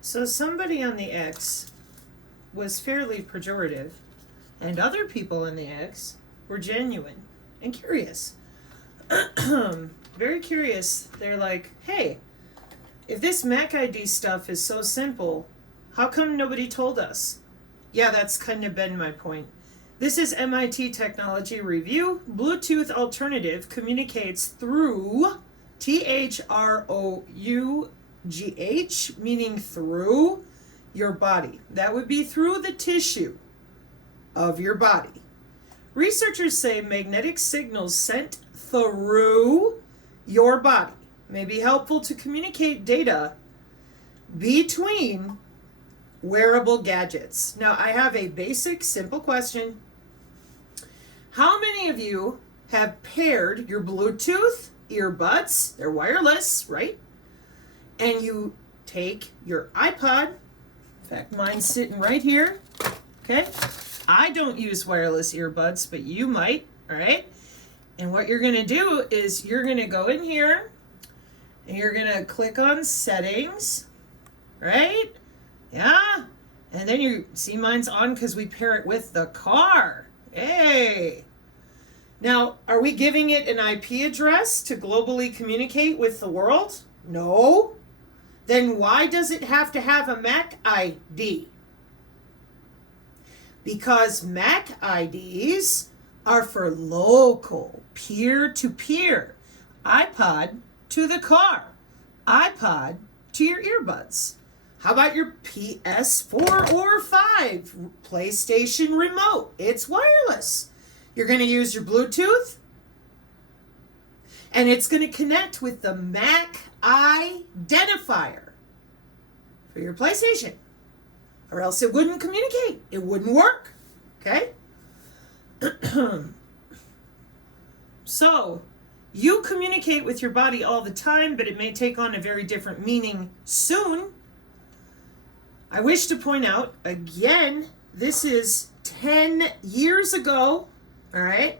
So somebody on the X was fairly pejorative, and other people on the X were genuine and curious. Very curious. They're like, hey, if this Mac ID stuff is so simple, how come nobody told us? Yeah, that's kind of been my point. This is MIT Technology Review. Bluetooth alternative communicates through THROUGH, meaning through your body. That would be through the tissue of your body. Researchers say magnetic signals sent through your body may be helpful to communicate data between wearable gadgets. Now, I have a basic, simple question. How many of you have paired your Bluetooth earbuds, they're wireless, right? And you take your iPod, in fact, mine's sitting right here, okay? I don't use wireless earbuds, but you might, all right? And what you're gonna do is you're gonna go in here and you're gonna click on settings, right? Yeah, and then you see mine's on because we pair it with the car. Hey. Now, are we giving it an IP address to globally communicate with the world? No. Then why does it have to have a Mac ID? Because Mac IDs are for local, peer-to-peer. iPod to the car. iPod to your earbuds. How about your PS4 or 5 PlayStation remote? It's wireless. You're going to use your Bluetooth, and it's going to connect with the Mac identifier for your PlayStation, or else it wouldn't communicate. It wouldn't work, okay? So, you communicate with your body all the time, but it may take on a very different meaning soon. I wish to point out, again, this is 10 years ago, all right?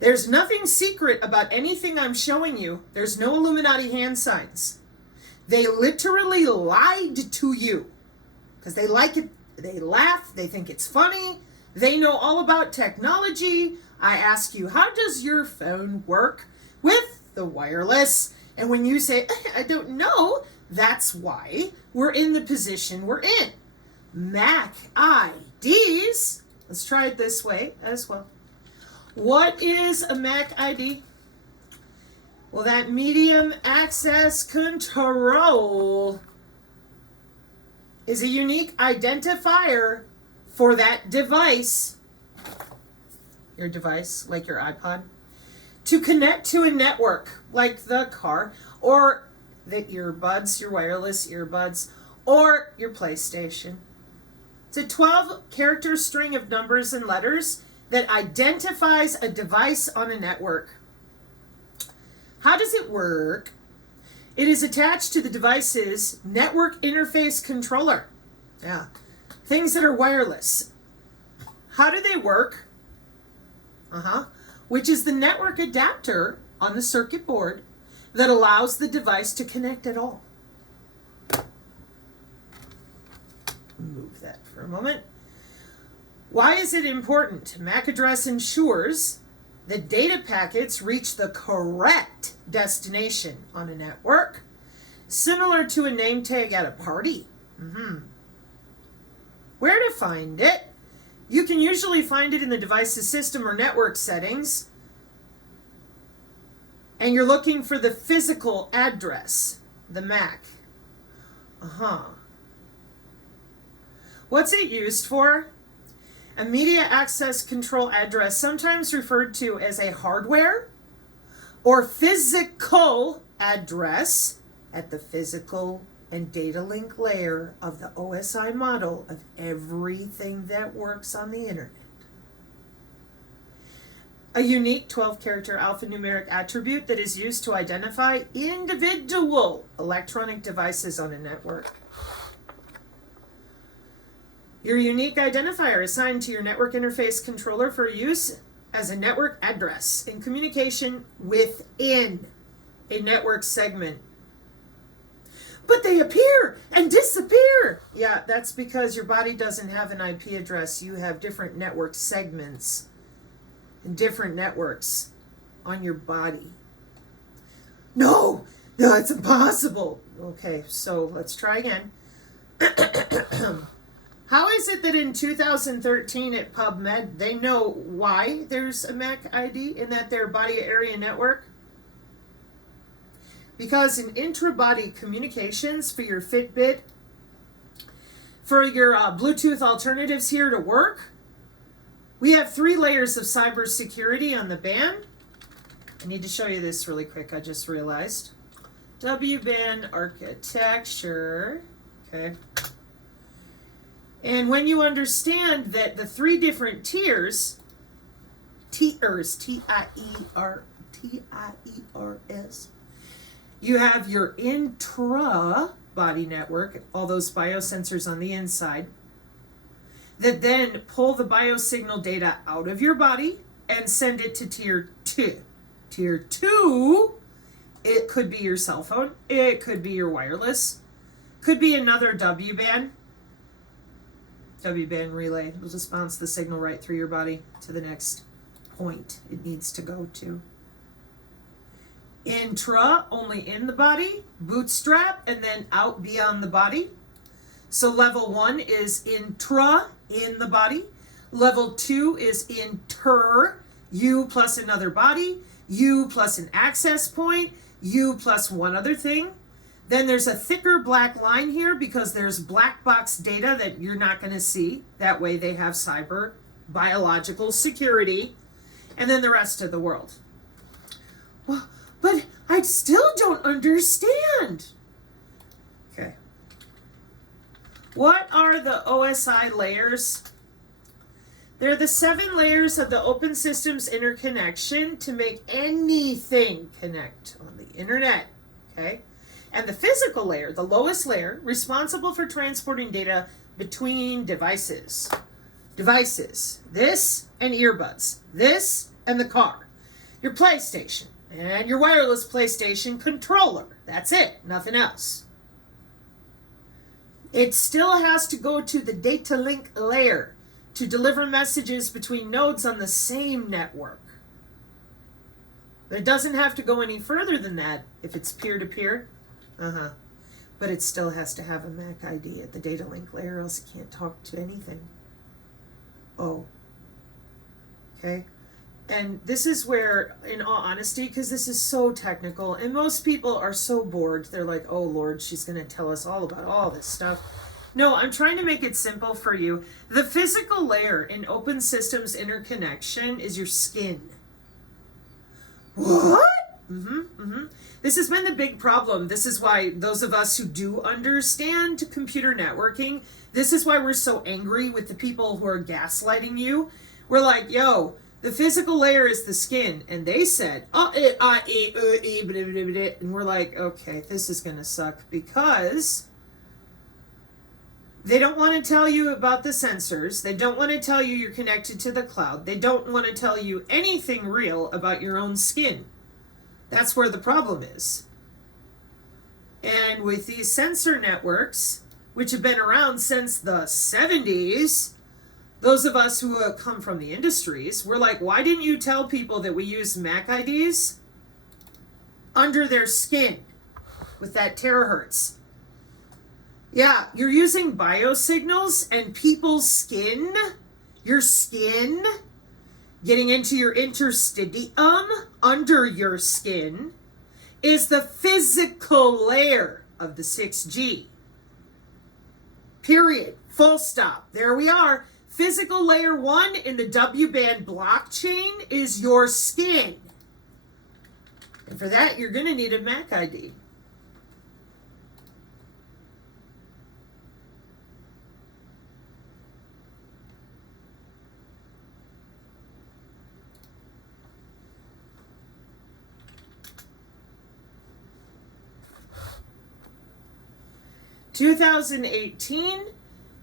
There's nothing secret about anything I'm showing you. There's no Illuminati hand signs. They literally lied to you because they like it. They laugh. They think it's funny. They know all about technology. I ask you, how does your phone work with the wireless? And when you say, I don't know, that's why we're in the position we're in. Mac IDs, let's try it this way as well. What is a Mac ID? Well, that medium access control is a unique identifier for that device, your device, like your iPod, to connect to a network, like the car, or the earbuds, your wireless earbuds, or your PlayStation. It's a 12-character string of numbers and letters that identifies a device on a network. How does it work? It is attached to the device's network interface controller. Yeah, things that are wireless. How do they work? Which is the network adapter on the circuit board that allows the device to connect at all. Move that for a moment. Why is it important? MAC address ensures the data packets reach the correct destination on a network, similar to a name tag at a party. Where to find it? You can usually find it in the device's system or network settings, and you're looking for the physical address, the MAC. What's it used for? A media access control address, sometimes referred to as a hardware or physical address at the physical and data link layer of the OSI model of everything that works on the internet. A unique 12-character alphanumeric attribute that is used to identify individual electronic devices on a network. Your unique identifier assigned to your network interface controller for use as a network address in communication within a network segment. but they appear and disappear. Yeah, that's because your body doesn't have an IP address. You have different network segments and different networks on your body. No, it's impossible. Okay, so let's try again. How is it that in 2013 at PubMed, they know why there's a MAC ID in that their body area network? Because in intra-body communications for your Fitbit, for your Bluetooth alternatives here to work, we have 3 layers of cybersecurity on the band. I need to show you this really quick, I just realized. W-band architecture, okay. And when you understand that the 3 different tiers, T-I-E-R-S, you have your intra-body network, all those biosensors on the inside, that then pull the biosignal data out of your body and send it to tier 2. Tier 2, it could be your cell phone, it could be your wireless, could be another W-band relay. It will just bounce the signal right through your body to the next point it needs to go to. Intra, only in the body, bootstrap, and then out beyond the body. So level 1 is intra, in the body. Level 2 is inter, you plus another body, you plus an access point, you plus one other thing. Then there's a thicker black line here because there's black box data that you're not going to see. That way they have cyber biological security. And then the rest of the world. Well, but I still don't understand. Okay. What are the OSI layers? They're the 7 layers of the open systems interconnection to make anything connect on the internet. Okay. And the physical layer, the lowest layer, responsible for transporting data between devices. This and earbuds. This and the car. Your PlayStation and your wireless PlayStation controller. That's it. Nothing else. It still has to go to the data link layer to deliver messages between nodes on the same network. But it doesn't have to go any further than that if it's peer-to-peer. But it still has to have a MAC ID at the data link layer, else it can't talk to anything. Oh. Okay. And this is where, in all honesty, because this is so technical, and most people are so bored, they're like, oh Lord, she's going to tell us all about all this stuff. No, I'm trying to make it simple for you. The physical layer in open systems interconnection is your skin. What? This has been the big problem. This is why those of us who do understand computer networking, this is why we're so angry with the people who are gaslighting you. We're like, yo, the physical layer is the skin. And they said, and we're like, okay, this is going to suck because they don't want to tell you about the sensors. They don't want to tell you you're connected to the cloud. They don't want to tell you anything real about your own skin. That's where the problem is. And with these sensor networks, which have been around since the 70s, those of us who have come from the industries, we're like, why didn't you tell people that we use MAC IDs under their skin with that terahertz? Yeah, you're using biosignals and people's skin, your skin, getting into your interstitium under your skin is the physical layer of the 6G. Period. Full stop. There we are. Physical layer 1 in the W-band blockchain is your skin. And for that, you're going to need a MAC ID. In 2018,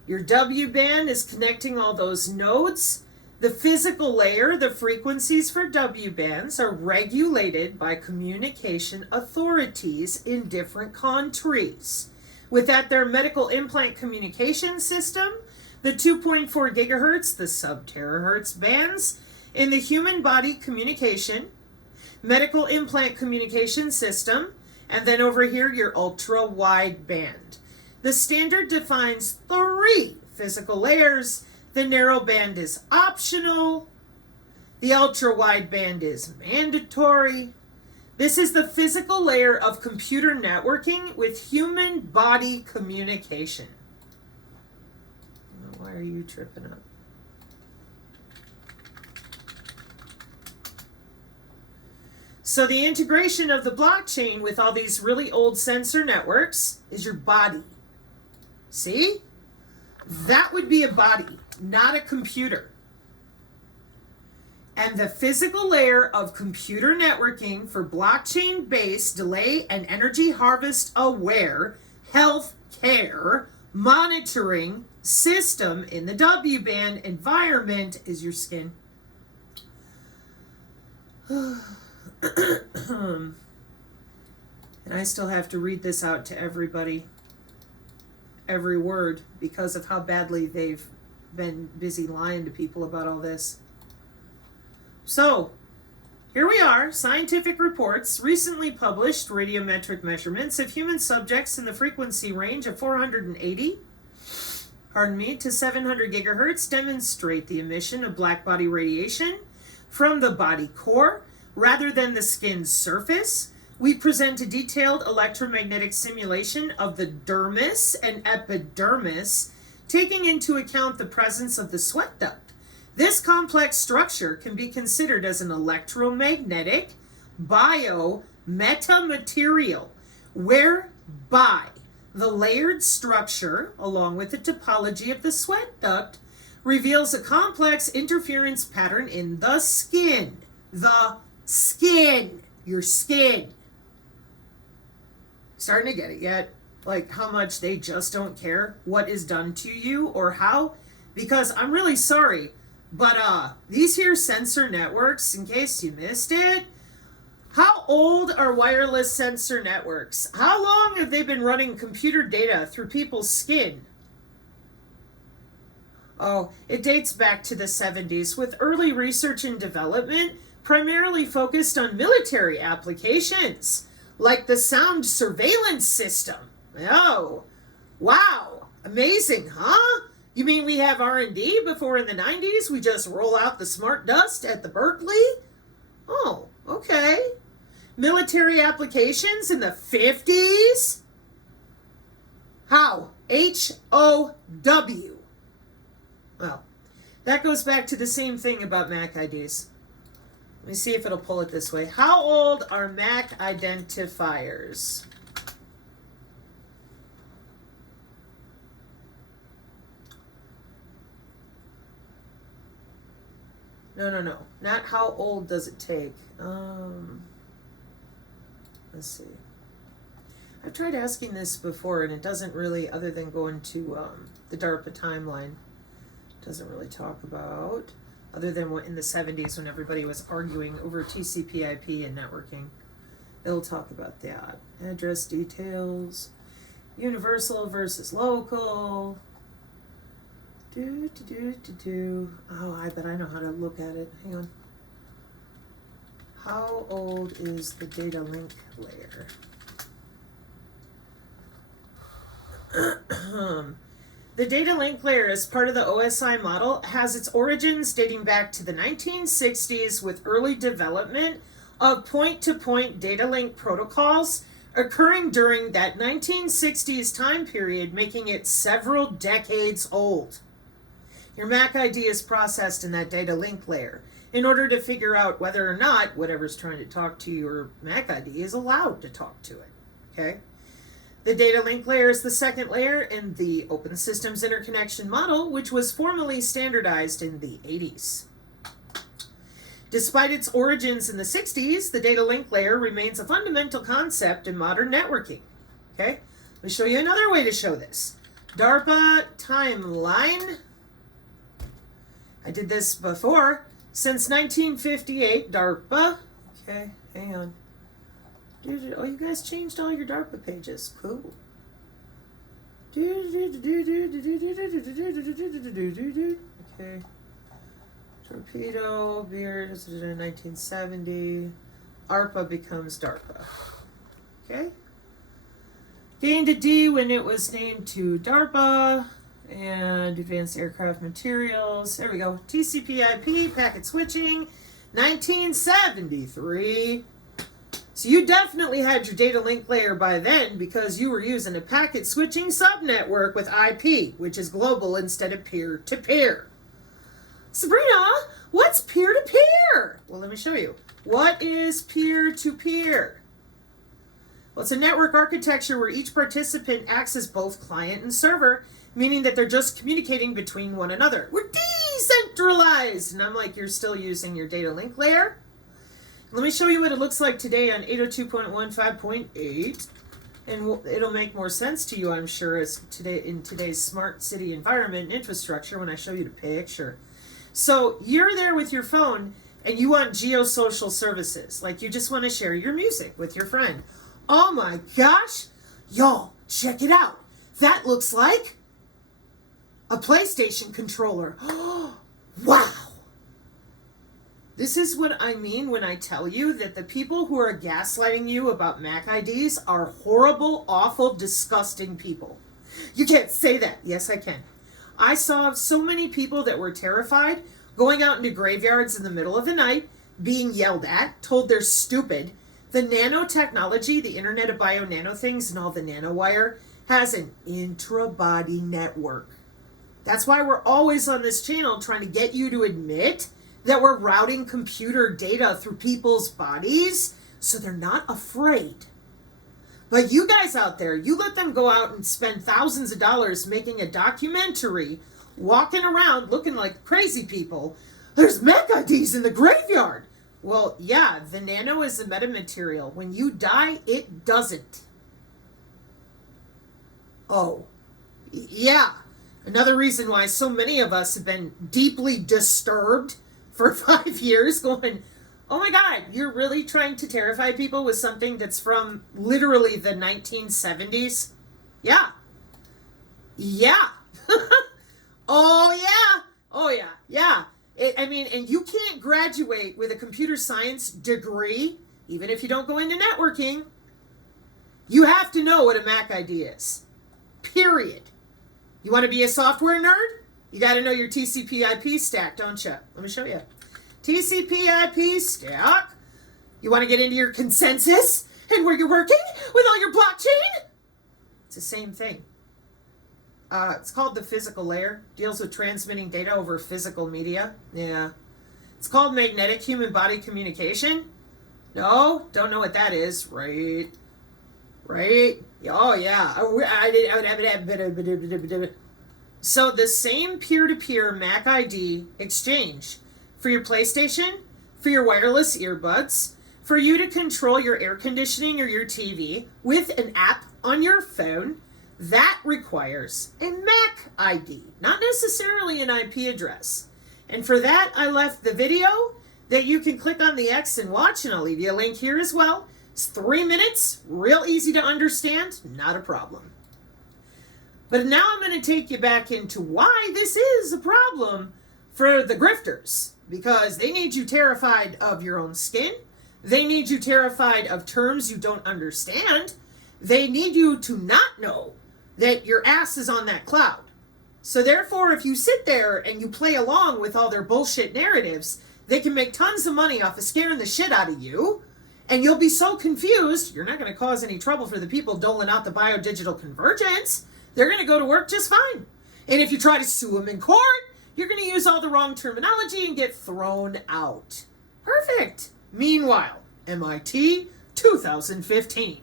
your W-band is connecting all those nodes. The physical layer, the frequencies for W-bands are regulated by communication authorities in different countries. With that, their medical implant communication system, the 2.4 gigahertz, the sub-terahertz bands in the human body communication, medical implant communication system, and then over here, your ultra-wide band. The standard defines 3 physical layers. The narrow band is optional. The ultra-wide band is mandatory. This is the physical layer of computer networking with human body communication. Why are you tripping up? So the integration of the blockchain with all these really old sensor networks is your body. See? That would be a body, not a computer. And the physical layer of computer networking for blockchain-based delay and energy harvest aware health care monitoring system in the W-band environment is your skin. And I still have to read this out to everybody, every word, because of how badly they've been busy lying to people about all this. So, here we are, scientific reports, recently published radiometric measurements of human subjects in the frequency range of 480, to 700 gigahertz demonstrate the emission of black body radiation from the body core rather than the skin's surface. We present a detailed electromagnetic simulation of the dermis and epidermis, taking into account the presence of the sweat duct. This complex structure can be considered as an electromagnetic biometamaterial, whereby the layered structure, along with the topology of the sweat duct, reveals a complex interference pattern in the skin. The skin. Your skin. Starting to get it yet? Like how much they just don't care what is done to you or how? Because I'm really sorry, but these here sensor networks, in case you missed it, how old are wireless sensor networks? How long have they been running computer data through people's skin? Oh, it dates back to the 70s with early research and development primarily focused on military applications, like the sound surveillance system. Oh, wow, amazing, huh? You mean we have R&D before in the 90s we just roll out the smart dust at the Berkeley? Oh, okay. Military applications in the 50s? How? H-O-W. Well, that goes back to the same thing about MAC IDs. Let me see if it'll pull it this way. How old are MAC identifiers? No. Not how old does it take. Let's see. I've tried asking this before, and it doesn't really, other than going to the DARPA timeline, doesn't really talk about, other than what in the 70s when everybody was arguing over TCP/IP and networking. It'll talk about that. Address details, universal versus local. Oh, I bet I know how to look at it. Hang on. How old is the data link layer? The data link layer, as part of the OSI model, has its origins dating back to the 1960s with early development of point-to-point data link protocols occurring during that 1960s time period, making it several decades old. Your MAC ID is processed in that data link layer in order to figure out whether or not whatever's trying to talk to your MAC ID is allowed to talk to it. Okay? The data link layer is the second layer in the Open Systems Interconnection model, which was formally standardized in the 80s. Despite its origins in the 60s, the data link layer remains a fundamental concept in modern networking. Okay? Let me show you another way to show this. DARPA timeline. I did this before. Since 1958, DARPA. Okay, hang on. Dude, oh, you guys changed all your DARPA pages. Cool. Okay. Torpedo, beard, 1970. ARPA becomes DARPA. Okay. Gained a D when it was named to DARPA. And Advanced Aircraft Materials. There we go. TCP/IP, packet switching, 1973. So you definitely had your data link layer by then because you were using a packet switching subnetwork with IP, which is global instead of peer-to-peer. Sabrina, what's peer-to-peer? Well, let me show you. What is peer-to-peer? Well, it's a network architecture where each participant acts as both client and server, meaning that they're just communicating between one another. We're decentralized! And I'm like, you're still using your data link layer? Let me show you what it looks like today on 802.15.8. And it'll make more sense to you, I'm sure, as in today's smart city environment and infrastructure when I show you the picture. So you're there with your phone and you want geosocial services. Like you just want to share your music with your friend. Oh my gosh! Y'all, check it out. That looks like a PlayStation controller. Wow! This is what I mean when I tell you that the people who are gaslighting you about Mac IDs are horrible, awful, disgusting people. You can't say that. Yes, I can. I saw so many people that were terrified going out into graveyards in the middle of the night, being yelled at, told they're stupid. The nanotechnology, the Internet of Bio Nano things, and all the nanowire has an intra-body network. That's why we're always on this channel trying to get you to admit that we're routing computer data through people's bodies so they're not afraid. But you guys out there, you let them go out and spend thousands of dollars making a documentary, walking around looking like crazy people. There's Mac IDs in the graveyard. Well, yeah, the nano is a metamaterial. When you die, it doesn't. Oh, yeah. Another reason why so many of us have been deeply disturbed for 5 years going, oh my God, you're really trying to terrify people with something that's from literally the 1970s? Yeah. Yeah. Oh yeah. Oh yeah. Yeah. And you can't graduate with a computer science degree, even if you don't go into networking. You have to know what a Mac ID is. Period. You want to be a software nerd? You got to know your TCP/IP stack, don't you? Let me show you. TCP/IP stack. You want to get into your consensus and where you're working with all your blockchain? It's the same thing. It's called the physical layer. Deals with transmitting data over physical media. Yeah. It's called magnetic human body communication. No? Don't know what that is. Right. Right? Oh, yeah. So the same peer-to-peer Mac ID exchange for your PlayStation, for your wireless earbuds, for you to control your air conditioning or your TV with an app on your phone, that requires a Mac ID, not necessarily an IP address. And for that, I left the video that you can click on the X and watch, and I'll leave you a link here as well. It's 3 minutes, real easy to understand, not a problem. But now I'm going to take you back into why this is a problem for the grifters. Because they need you terrified of your own skin. They need you terrified of terms you don't understand. They need you to not know that your ass is on that cloud. So therefore, if you sit there and you play along with all their bullshit narratives, they can make tons of money off of scaring the shit out of you. And you'll be so confused, you're not going to cause any trouble for the people doling out the biodigital convergence. They're going to go to work just fine. And if you try to sue them in court, you're going to use all the wrong terminology and get thrown out. Perfect. Meanwhile, MIT 2015.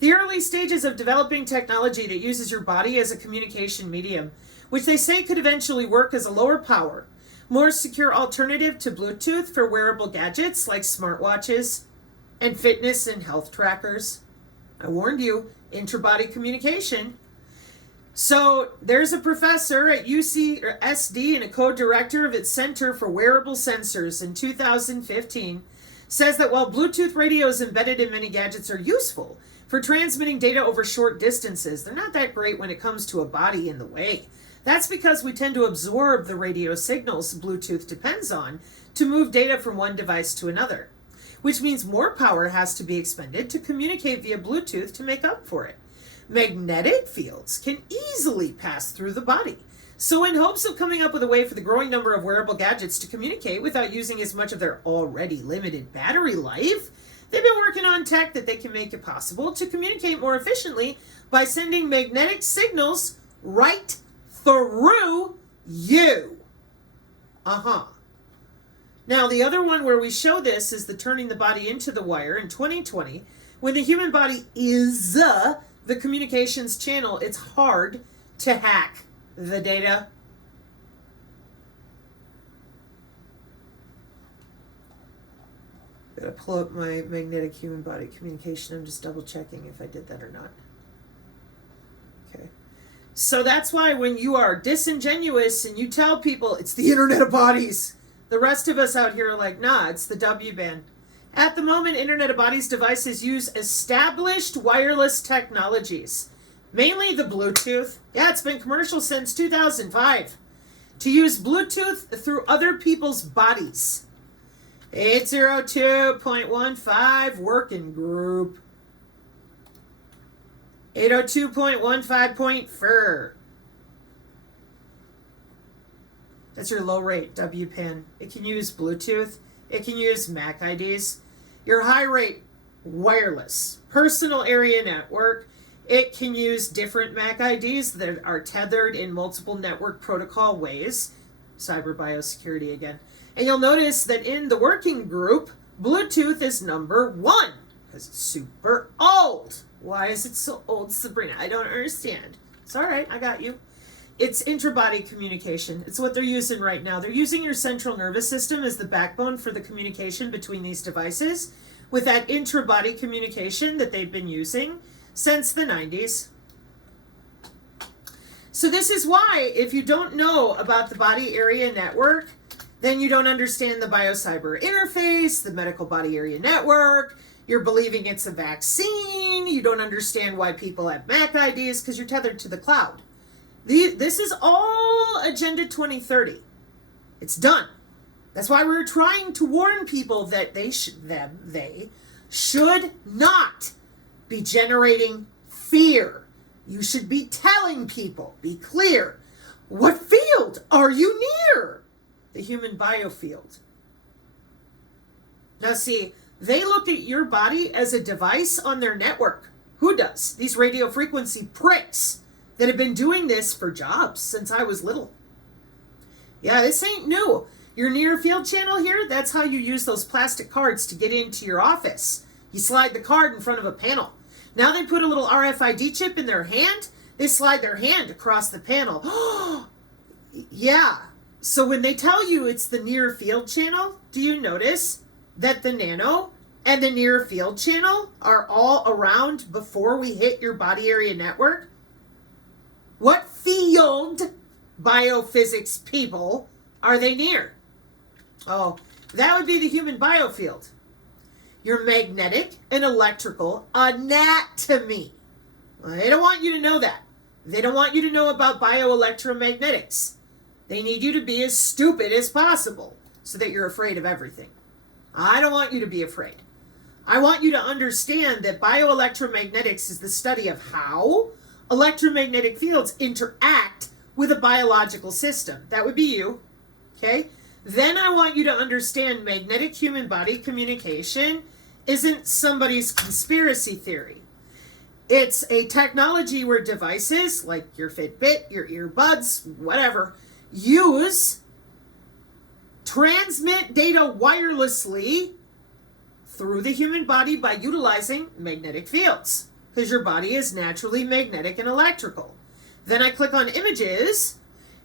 The early stages of developing technology that uses your body as a communication medium, which they say could eventually work as a lower power, more secure alternative to Bluetooth for wearable gadgets like smartwatches and fitness and health trackers. I warned you, interbody communication. So there's a professor at UCSD and a co-director of its Center for Wearable Sensors in 2015 says that while Bluetooth radios embedded in many gadgets are useful, for transmitting data over short distances. They're not that great when it comes to a body in the way. That's because we tend to absorb the radio signals Bluetooth depends on to move data from one device to another, which means more power has to be expended to communicate via Bluetooth to make up for it. Magnetic fields can easily pass through the body. So in hopes of coming up with a way for the growing number of wearable gadgets to communicate without using as much of their already limited battery life, they've been working on tech that they can make it possible to communicate more efficiently by sending magnetic signals right through you. Now, the other one where we show this is the turning the body into the wire in 2020. When the human body is the communications channel, it's hard to hack the data. Gotta pull up my magnetic human body communication. I'm just double checking if I did that or not. Okay. So that's why when you are disingenuous and you tell people it's the Internet of Bodies, the rest of us out here are like, nah, it's the W-band. At the moment, Internet of Bodies devices use established wireless technologies, mainly the Bluetooth. Yeah, it's been commercial since 2005. To use Bluetooth through other people's bodies. 802.15 working group. 802.15.4. That's your low rate WPAN. It can use Bluetooth. It can use MAC IDs. Your high rate wireless personal area network. It can use different MAC IDs that are tethered in multiple network protocol ways. Cyber biosecurity again. And you'll notice that in the working group, Bluetooth is number 1 because it's super old. Why is it so old, Sabrina? I don't understand. It's all right. I got you. It's intra-body communication. It's what they're using right now. They're using your central nervous system as the backbone for the communication between these devices with that intra-body communication that they've been using since the 90s. So this is why if you don't know about the body area network, then you don't understand the biocyber interface, the medical body area network. You're believing it's a vaccine. You don't understand why people have MAC IDs because you're tethered to the cloud. This is all Agenda 2030. It's done. That's why we're trying to warn people that they should not be generating fear. You should be telling people, be clear, what field are you near? The human biofield. Now see, they look at your body as a device on their network. Who does? These radio frequency pricks that have been doing this for jobs since I was little. Yeah, this ain't new. Your near field channel here, that's how you use those plastic cards to get into your office. You slide the card in front of a panel. Now they put a little RFID chip in their hand. They slide their hand across the panel. Yeah. So when they tell you it's the near field channel, do you notice that the nano and the near field channel are all around before we hit your body area network? What field, biophysics people, are they near? Oh, that would be the human biofield. Your magnetic and electrical anatomy. Well, they don't want you to know that. They don't want you to know about bioelectromagnetics. They need you to be as stupid as possible so that you're afraid of everything. I don't want you to be afraid. I want you to understand that bioelectromagnetics is the study of how electromagnetic fields interact with a biological system. That would be you, okay? Then I want you to understand magnetic human body communication isn't somebody's conspiracy theory. It's a technology where devices like your Fitbit, your earbuds, whatever, transmit data wirelessly through the human body by utilizing magnetic fields, because your body is naturally magnetic and electrical. Then I click on images,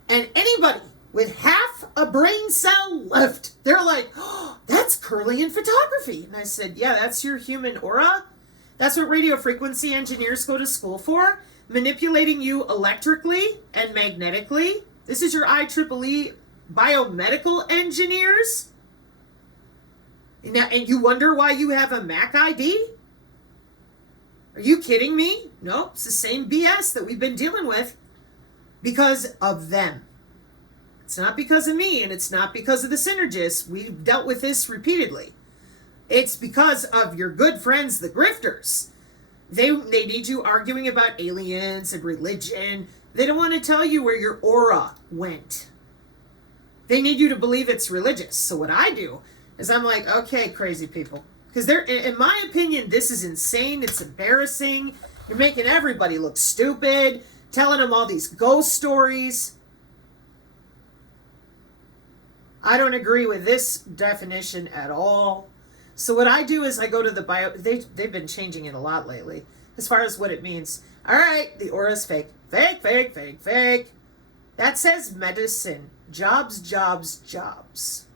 and anybody with half a brain cell left, they're like, oh, that's Kirlian photography. And I said, yeah, that's your human aura. That's what radio frequency engineers go to school for, manipulating you electrically and magnetically. This is your IEEE biomedical engineers. And you wonder why you have a MAC ID? Are you kidding me? Nope, it's the same BS that we've been dealing with because of them. It's not because of me, and it's not because of the synergists. We've dealt with this repeatedly. It's because of your good friends, the grifters. They need you arguing about aliens and religion. They don't want to tell you where your aura went. They need you to believe it's religious. So what I do is I'm like, okay, crazy people. Because in my opinion, this is insane. It's embarrassing. You're making everybody look stupid, telling them all these ghost stories. I don't agree with this definition at all. So what I do is I go to the bio. They've been changing it a lot lately as far as what it means. All right, the aura is fake. Fake, fake, fake, fake. That says medicine. Jobs, jobs, jobs.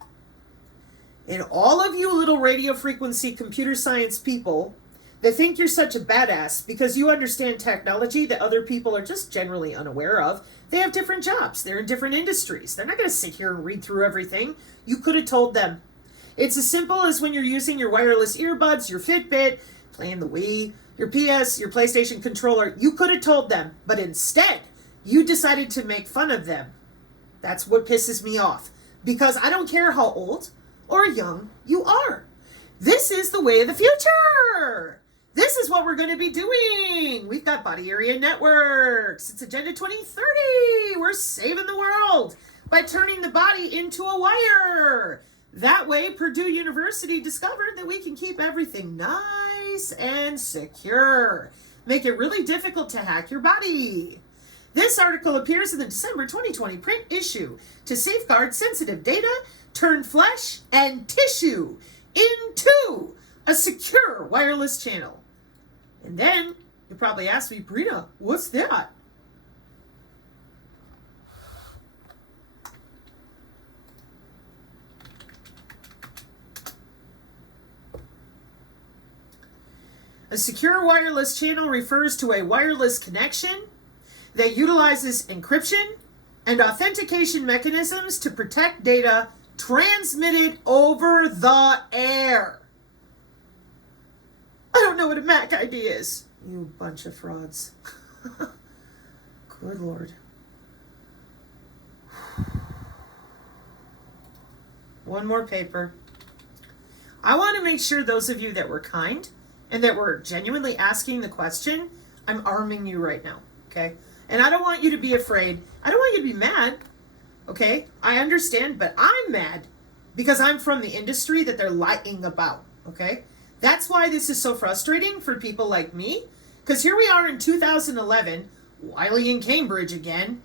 And all of you little radio frequency computer science people that think you're such a badass because you understand technology that other people are just generally unaware of, they have different jobs. They're in different industries. They're not going to sit here and read through everything. You could have told them. It's as simple as when you're using your wireless earbuds, your Fitbit, playing the Wii, your PS, your PlayStation controller. You could have told them, but instead, you decided to make fun of them. That's what pisses me off. Because I don't care how old or young you are. This is the way of the future. This is what we're going to be doing. We've got body area networks. It's Agenda 2030. We're saving the world by turning the body into a wire. That way, Purdue University discovered that we can keep everything nice and secure. Make it really difficult to hack your body. This article appears in the December 2020 print issue to safeguard sensitive data, turn flesh and tissue into a secure wireless channel. And then you probably ask me, Sabrina, what's that? A secure wireless channel refers to a wireless connection that utilizes encryption and authentication mechanisms to protect data transmitted over the air. I don't know what a Mac ID is. You bunch of frauds. Good Lord. One more paper. I want to make sure those of you that were kind and that were genuinely asking the question, I'm arming you right now, okay? And I don't want you to be afraid. I don't want you to be mad, okay? I understand, but I'm mad because I'm from the industry that they're lying about, okay? That's why this is so frustrating for people like me, because here we are in 2011, Wiley in Cambridge again,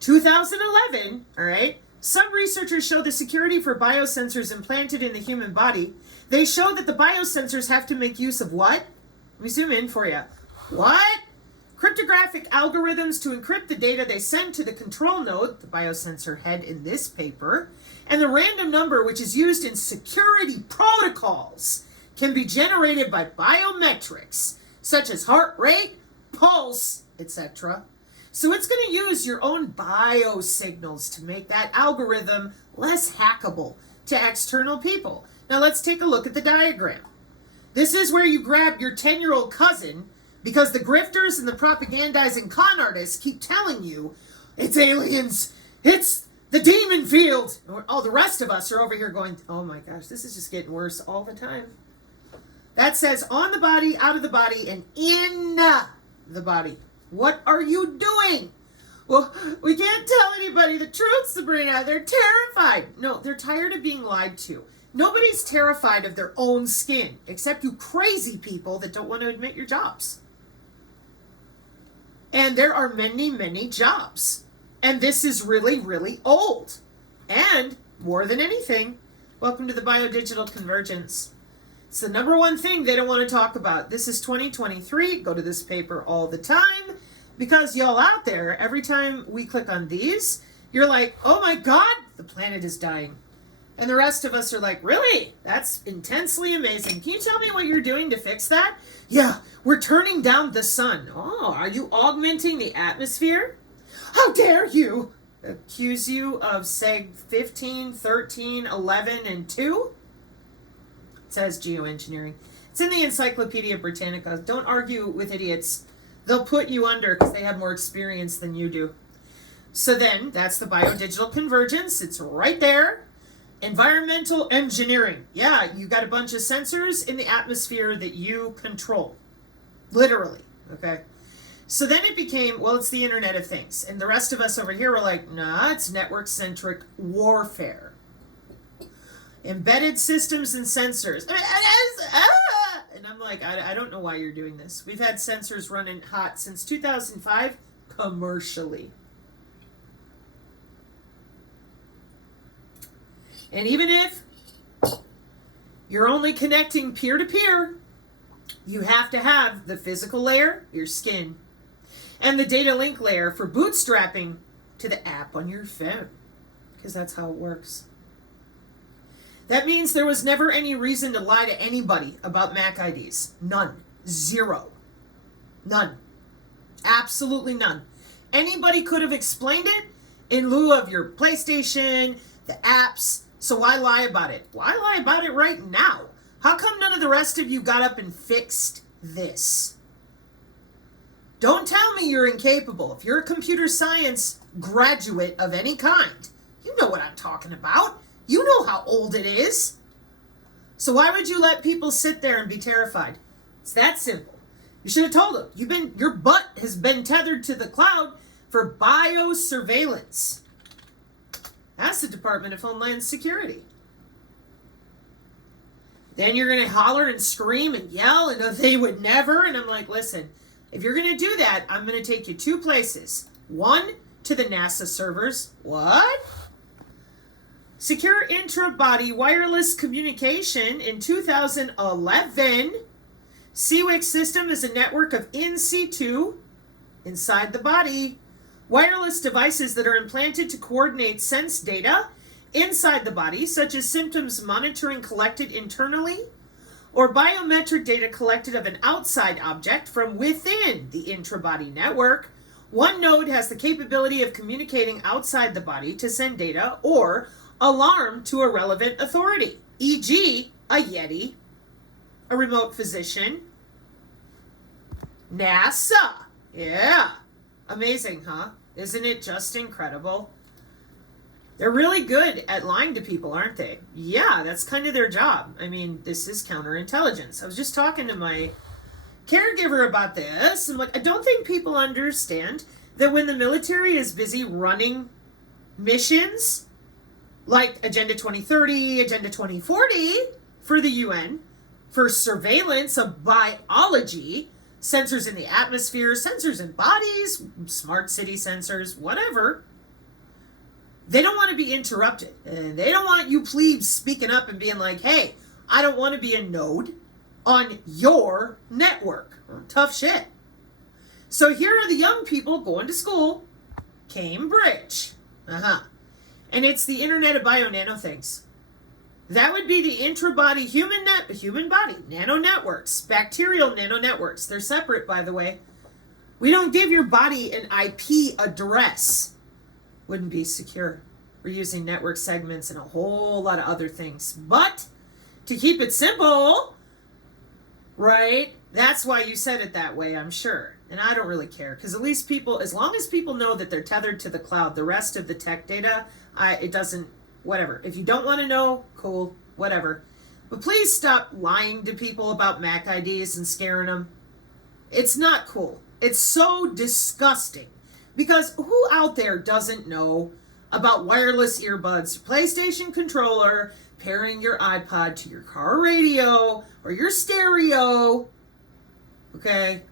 2011, all right? Some researchers show the security for biosensors implanted in the human body. They show that the biosensors have to make use of what? Let me zoom in for you. What? Cryptographic algorithms to encrypt the data they send to the control node, the biosensor head in this paper, and the random number which is used in security protocols can be generated by biometrics, such as heart rate, pulse, etc. So it's going to use your own biosignals to make that algorithm less hackable to external people. Now let's take a look at the diagram. This is where you grab your 10-year-old cousin because the grifters and the propagandizing con artists keep telling you it's aliens, it's the demon field. All the rest of us are over here going, oh my gosh, this is just getting worse all the time. That says on the body, out of the body, and in the body. What are you doing? Well, we can't tell anybody the truth, Sabrina. They're terrified. No, they're tired of being lied to. Nobody's terrified of their own skin, except you crazy people that don't want to admit your jobs. And there are many, many jobs. And this is really, really old. And more than anything, welcome to the biodigital convergence. It's the number one thing they don't want to talk about. This is 2023. Go to this paper all the time because y'all out there, every time we click on these, you're like, oh my God, the planet is dying. And the rest of us are like, really? That's intensely amazing. Can you tell me what you're doing to fix that? Yeah, we're turning down the sun. Oh, are you augmenting the atmosphere? How dare you? Accuse you of, Seg 15, 13, 11, and 2? Says geoengineering. It's in the Encyclopedia Britannica. Don't argue with idiots. They'll put you under because they have more experience than you do. So then, that's the biodigital convergence. It's right there. Environmental engineering. Yeah, you got a bunch of sensors in the atmosphere that you control. Literally. Okay? So then it became, well, it's the Internet of Things. And the rest of us over here were like, nah, it's network-centric warfare. Embedded systems and sensors. And I'm like, I don't know why you're doing this. We've had sensors running hot since 2005 commercially. And even if you're only connecting peer-to-peer, you have to have the physical layer, your skin, and the data link layer for bootstrapping to the app on your phone. Because that's how it works. That means there was never any reason to lie to anybody about Mac IDs. None. Zero. None. Absolutely none. Anybody could have explained it in lieu of your PlayStation, the apps, so why lie about it? Why lie about it right now? How come none of the rest of you got up and fixed this? Don't tell me you're incapable. If you're a computer science graduate of any kind, you know what I'm talking about. You know how old it is. So why would you let people sit there and be terrified? It's that simple. You should have told them. Your butt has been tethered to the cloud for biosurveillance. That's the Department of Homeland Security. Then you're going to holler and scream and yell and they would never. And I'm like, listen, if you're going to do that, I'm going to take you two places. One, to the NASA servers. What? Secure intra-body wireless communication in 2011. CWIC system is a network of in situ, inside the body, wireless devices that are implanted to coordinate sense data inside the body, such as symptoms monitoring collected internally, or biometric data collected of an outside object from within the intra-body network. One node has the capability of communicating outside the body to send data or alarm to a relevant authority, e.g., a Yeti, a remote physician, NASA. Yeah. Amazing, huh? Isn't it just incredible? They're really good at lying to people, aren't they? Yeah, that's kind of their job. I mean, this is counterintelligence. I was just talking to my caregiver about this. I'm like, I don't think people understand that when the military is busy running missions like Agenda 2030, Agenda 2040 for the UN, for surveillance of biology, sensors in the atmosphere, sensors in bodies, smart city sensors, whatever, they don't want to be interrupted. And they don't want you plebes speaking up and being like, hey, I don't want to be a node on your network. Tough shit. So here are the young people going to school, Cambridge. And it's the Internet of Bio-Nano things. That would be the intra-body human body, nano networks, bacterial nano networks. They're separate, by the way. We don't give your body an IP address. Wouldn't be secure. We're using network segments and a whole lot of other things. But to keep it simple, right? That's why you said it that way, I'm sure. And I don't really care, because at least people, as long as people know that they're tethered to the cloud, the rest of the tech data, it doesn't, whatever. If you don't want to know, cool, whatever. But please stop lying to people about Mac IDs and scaring them. It's not cool. It's so disgusting. Because who out there doesn't know about wireless earbuds, PlayStation controller, pairing your iPod to your car radio or your stereo? Okay?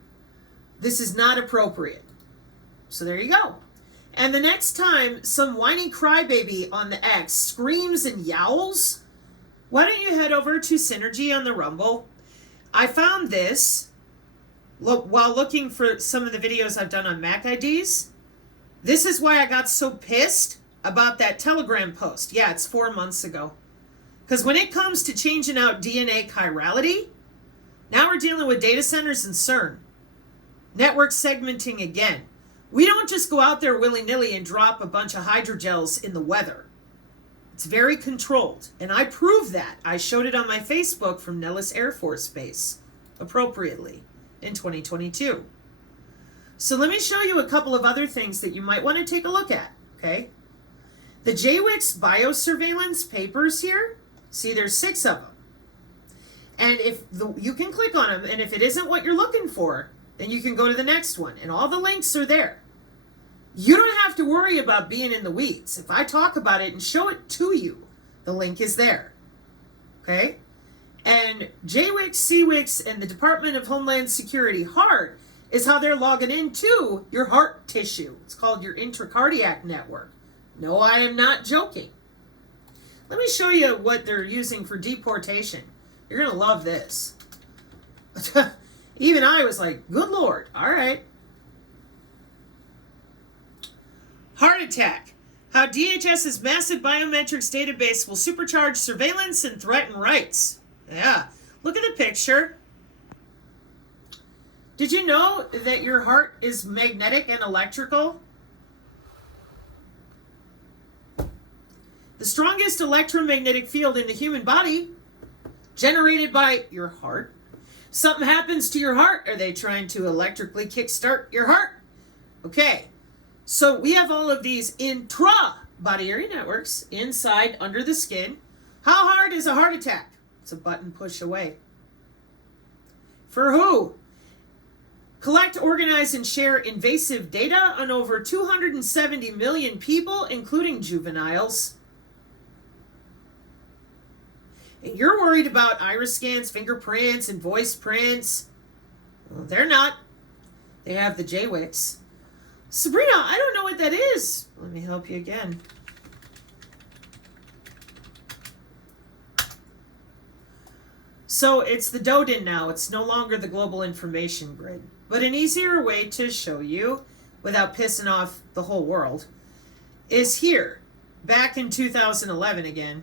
This is not appropriate. So there you go. And the next time some whiny crybaby on the X screams and yowls, why don't you head over to Synergy on the Rumble? I found this while looking for some of the videos I've done on Mac IDs. This is why I got so pissed about that Telegram post. Yeah, it's 4 months ago. Because when it comes to changing out DNA chirality, now we're dealing with data centers and CERN. Network segmenting again. We don't just go out there willy-nilly and drop a bunch of hydrogels in the weather. It's very controlled. And I proved that. I showed it on my Facebook from Nellis Air Force Base, appropriately, in 2022. So let me show you a couple of other things that you might want to take a look at, okay? The JWICS biosurveillance papers here, see there's 6 of them. And you can click on them, and if it isn't what you're looking for, then you can go to the next one, and all the links are there. You don't have to worry about being in the weeds. If I talk about it and show it to you, the link is there, okay? And JWICS, CWICS, and the Department of Homeland Security, HART, is how they're logging into your heart tissue. It's called your intracardiac network. No, I am not joking. Let me show you what they're using for deportation. You're going to love this. Even I was like, good Lord, all right. Heart attack. How DHS's massive biometrics database will supercharge surveillance and threaten rights. Yeah, look at the picture. Did you know that your heart is magnetic and electrical? The strongest electromagnetic field in the human body, generated by your heart. Something happens to your heart. Are they trying to electrically kickstart your heart? Okay, so we have all of these intra-body area networks inside, under the skin. How hard is a heart attack? It's a button push away. For who? Collect, organize, and share invasive data on over 270 million people, including juveniles. And you're worried about iris scans, fingerprints, and voice prints. Well, they're not. They have the JWICS. Sabrina, I don't know what that is. Let me help you again. So it's the DODIN now. It's no longer the Global Information Grid. But an easier way to show you, without pissing off the whole world, is here. Back in 2011 again.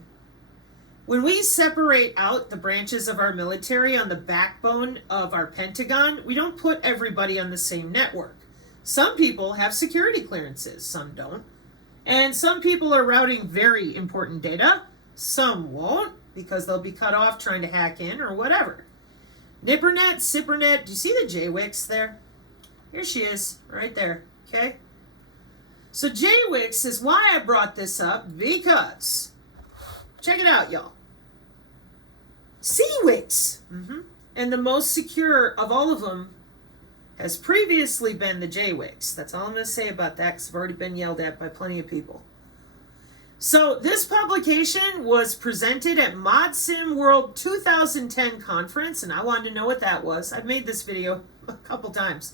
When we separate out the branches of our military on the backbone of our Pentagon, we don't put everybody on the same network. Some people have security clearances, some don't. And some people are routing very important data, some won't, because they'll be cut off trying to hack in or whatever. Nippernet, Sippernet, do you see the JWICS there? Here she is, right there, okay? So JWICS is why I brought this up, because, check it out, y'all. CWICS, and the most secure of all of them has previously been the JWICS. That's all I'm going to say about that, because I've already been yelled at by plenty of people. So this publication was presented at ModSim World 2010 conference, and I wanted to know what that was. I've made this video a couple times.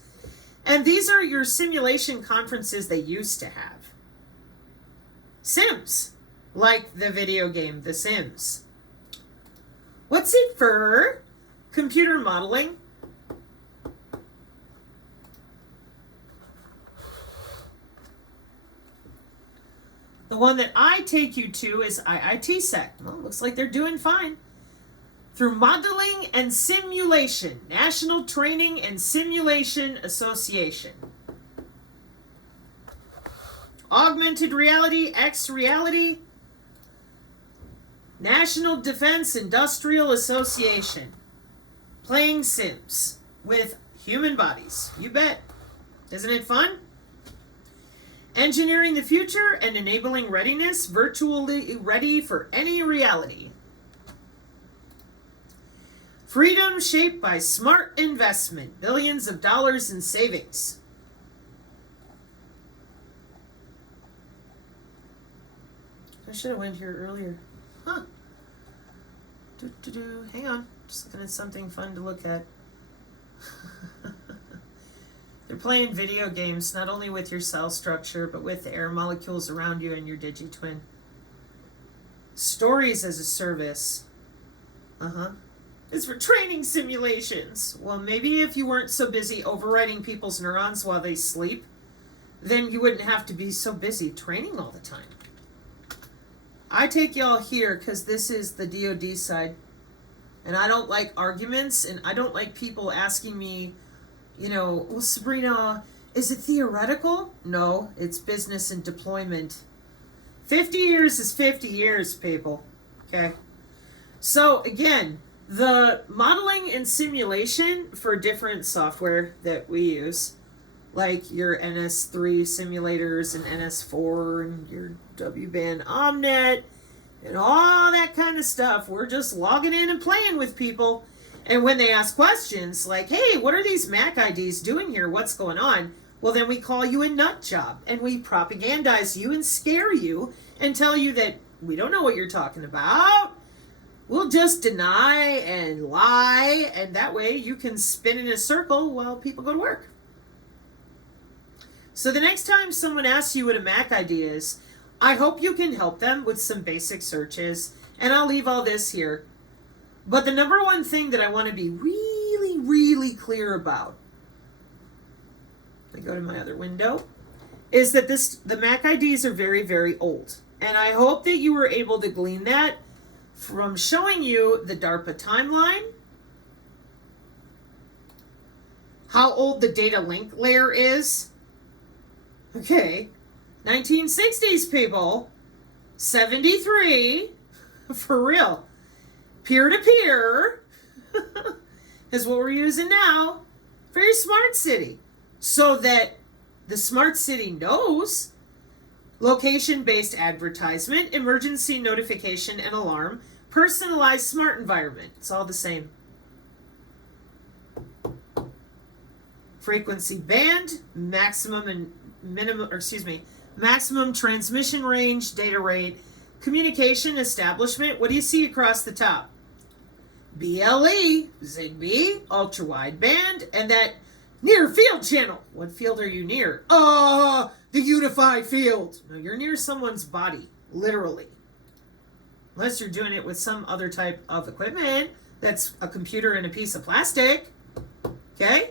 And these are your simulation conferences they used to have. Sims, like the video game The Sims. What's it for? Computer modeling. The one that I take you to is IITSEC. Well, looks like they're doing fine. Through Modeling and Simulation, National Training and Simulation Association. Augmented Reality, X-Reality, National Defense Industrial Association. Playing Sims with human bodies. You bet. Isn't it fun? Engineering the future and enabling readiness, virtually ready for any reality. Freedom shaped by smart investment, billions of dollars in savings. I should have went here earlier. Huh. Hang on. Just looking at something fun to look at. They're playing video games, not only with your cell structure, but with the air molecules around you and your digitwin. Stories as a service. It's for training simulations. Well, maybe if you weren't so busy overriding people's neurons while they sleep, then you wouldn't have to be so busy training all the time. I take y'all here because this is the DoD side. And I don't like arguments, and I don't like people asking me, you know, well, Sabrina, is it theoretical? No, it's business and deployment. 50 years is 50 years, people. Okay? So, again, the modeling and simulation for different software that we use, like your NS3 simulators and NS4 and your W-band Omnet and all that kind of stuff, we're just logging in and playing with people. And when they ask questions like, hey, what are these MAC IDs doing here? What's going on? Well, then we call you a nut job and we propagandize you and scare you and tell you that we don't know what you're talking about. We'll just deny and lie, and that way you can spin in a circle while people go to work. So the next time someone asks you what a MAC ID is, I hope you can help them with some basic searches, and I'll leave all this here. But the number one thing that I want to be really, really clear about, I go to my other window, is that the MAC IDs are very, very old. And I hope that you were able to glean that from showing you the DARPA timeline, how old the data link layer is. Okay, 1960s, people, 73, for real. Peer-to-peer is what we're using now for your smart city, so that the smart city knows location-based advertisement, emergency notification and alarm, personalized smart environment. It's all the same. Frequency band, maximum transmission range, data rate, communication establishment. What do you see across the top? BLE, Zigbee, ultra-wideband, and that near field channel. What field are you near? The unified field. No, you're near someone's body, literally. Unless you're doing it with some other type of equipment that's a computer and a piece of plastic. Okay?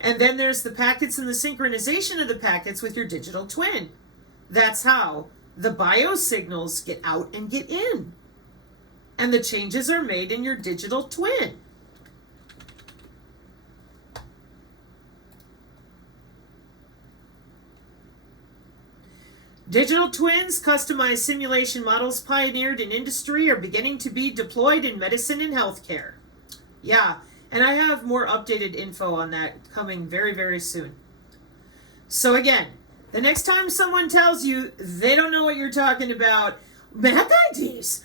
And then there's the packets and the synchronization of the packets with your digital twin. That's how the biosignals get out and get in. And the changes are made in your digital twin. Digital twins, customized simulation models pioneered in industry, are beginning to be deployed in medicine and healthcare. Yeah, and I have more updated info on that coming very, very soon. So again, the next time someone tells you they don't know what you're talking about, MAC IDs,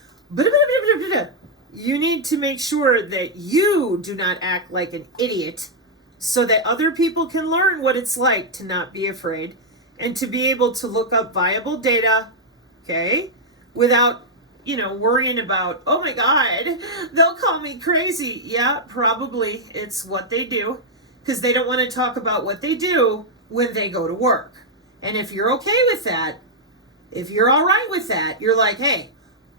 you need to make sure that you do not act like an idiot so that other people can learn what it's like to not be afraid and to be able to look up viable data, okay, without, worrying about, oh my God, they'll call me crazy. Yeah, probably. It's what they do, because they don't want to talk about what they do when they go to work. And if you're okay with that, if you're all right with that, you're like, hey,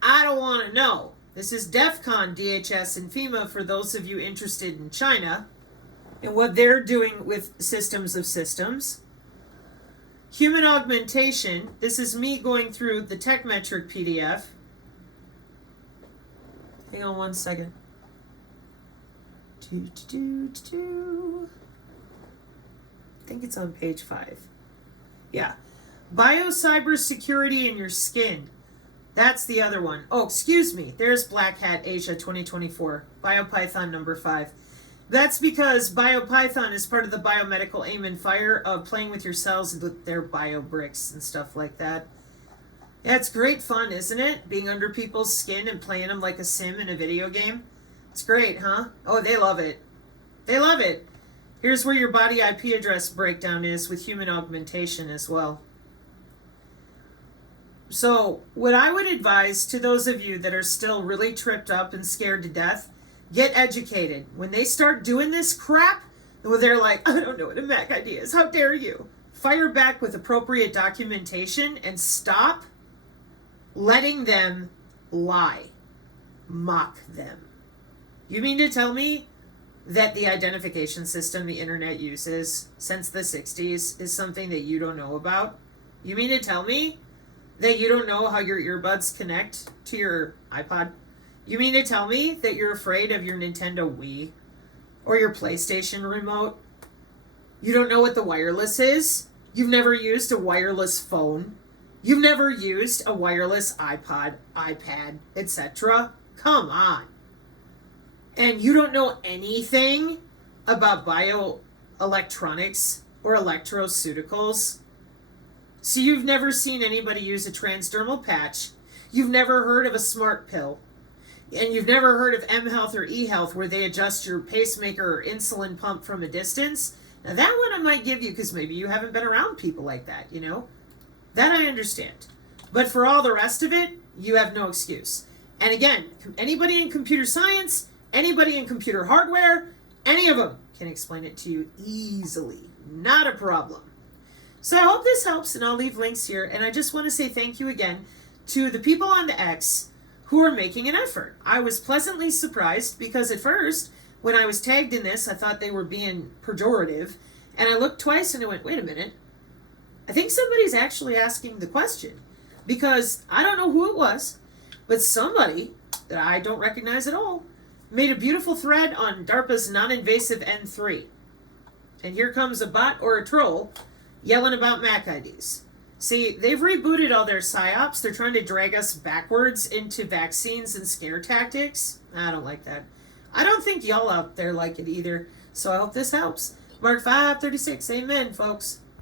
I don't want to know. This is DEF CON, DHS, and FEMA for those of you interested in China and what they're doing with systems of systems. Human augmentation, this is me going through the TechMetric PDF. Hang on one second. I think it's on page 5. Yeah. Biocybersecurity in your skin. That's the other one. Oh, excuse me. There's Black Hat Asia 2024. BioPython number 5. That's because BioPython is part of the biomedical aim and fire of playing with your cells with their biobricks and stuff like that. Yeah, it's great fun, isn't it? Being under people's skin and playing them like a sim in a video game. It's great, huh? Oh, they love it. They love it. Here's where your body IP address breakdown is with human augmentation as well. So, what I would advise to those of you that are still really tripped up and scared to death, get educated. When they start doing this crap, where they're like, I don't know what a MAC ID is, how dare you? Fire back with appropriate documentation and stop letting them lie. Mock them. You mean to tell me that the identification system the internet uses since the 60s is something that you don't know about? You mean to tell me that you don't know how your earbuds connect to your iPod? You mean to tell me that you're afraid of your Nintendo Wii or your PlayStation remote? You don't know what the wireless is? You've never used a wireless phone? You've never used a wireless iPod, iPad, etc.? Come on. And you don't know anything about bioelectronics or electroceuticals? So you've never seen anybody use a transdermal patch. You've never heard of a smart pill. And you've never heard of mHealth or eHealth where they adjust your pacemaker or insulin pump from a distance. Now that one I might give you because maybe you haven't been around people like that, you know? That I understand. But for all the rest of it, you have no excuse. And again, anybody in computer science, anybody in computer hardware, any of them can explain it to you easily. Not a problem. So I hope this helps, and I'll leave links here. And I just want to say thank you again to the people on the X who are making an effort. I was pleasantly surprised because at first, when I was tagged in this, I thought they were being pejorative. And I looked twice and I went, wait a minute. I think somebody's actually asking the question. Because I don't know who it was, but somebody that I don't recognize at all made a beautiful thread on DARPA's non-invasive N3. And here comes a bot or a troll yelling about Mac IDs. See, they've rebooted all their psyops. They're trying to drag us backwards into vaccines and scare tactics. I don't like that. I don't think y'all out there like it either. So I hope this helps. Mark 5:36. Amen, folks.